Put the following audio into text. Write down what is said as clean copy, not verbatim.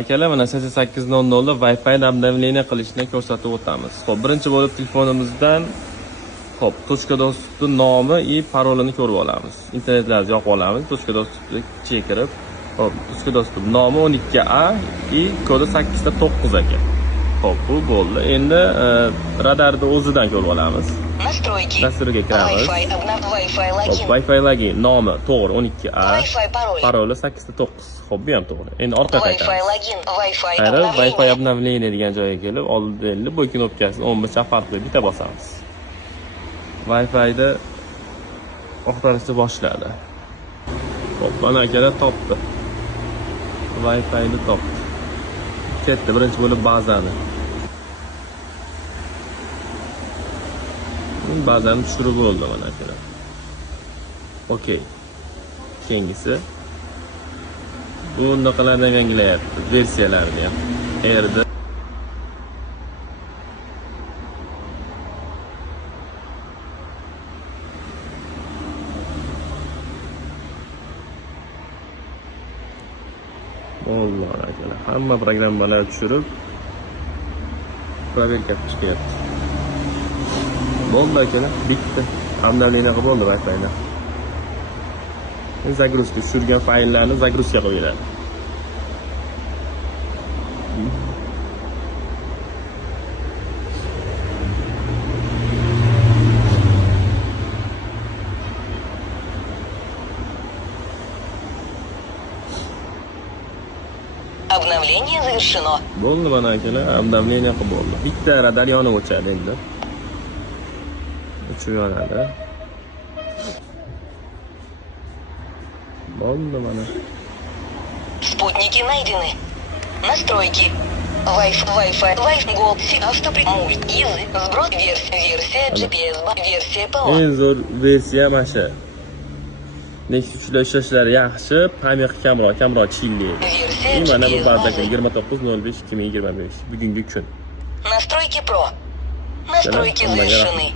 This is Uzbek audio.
Akalar, mana 8:00 da Wi-Fi обновление qilishni ko'rsatib o'tamiz. Xo'p, birinchi bo'lib telefonimizdan точка доступni nomi va parolini ko'rib olamiz. Internetlarni yoqib olamiz. Точка доступni ichiga kirib, xo'p, точка доступ nomi 12A va kodi 809 ekan. Xo'p, bu bo'ldi. Endi radarni o'zidan ko'rib olamiz. Настройки. Dasturga kiramiz. Wi-Fi login. Wi-Fi login nomi to'g'ri 12A. Wi-Fi parol. Paroli 809. Xo'p, bu ham to'g'ri. Endi orqaga Wi-Fi qaytamiz. login. Wi-Fi Qayra Wi-Fi обновление. обновление degan joyga kelib, oldingi bu knopkasini 15 farqli bitta bosamiz. Wi-Fi'da oqtarishni boshladi. Xo'p, mana akalar topdi. Wi-Fi'ni topdi. Ketdi birinchi bo'lib bazani. Bazani tushirib bo'ldi mana akalar. Okey. Keyingisi bu bunaqalarni yangilayapti, versiyalarni ham. Erdi Alloh akalar, hamma programmalar tushirib proverka qilish kerak. Bo'ldi akalar, bitti. Обновление qilib bo'ldi Wi-Fi'ni. Загрузка tushirgan fayllarni загрузка qilib beradi. Обновление завершено. Bo'ldi mana akalar, обновление qilib bo'ldi. Bitta radar yonib o'chadi endi. O'chib yonadi. Bo'ldi mana. Спутники найдены. Настройки. Wi-Fi Gold автопрямульт. Язык. Сброс. Версия GPS. Версия PO. Eng zo'r versiya mana shu. Nexus 3 ishlashlari yaxshi, pamyaq kamroq chilli. Версия Mana bu GPS. bazdagi 29.05.2025 bugungi kun. Настройки Pro. Настройки завершены.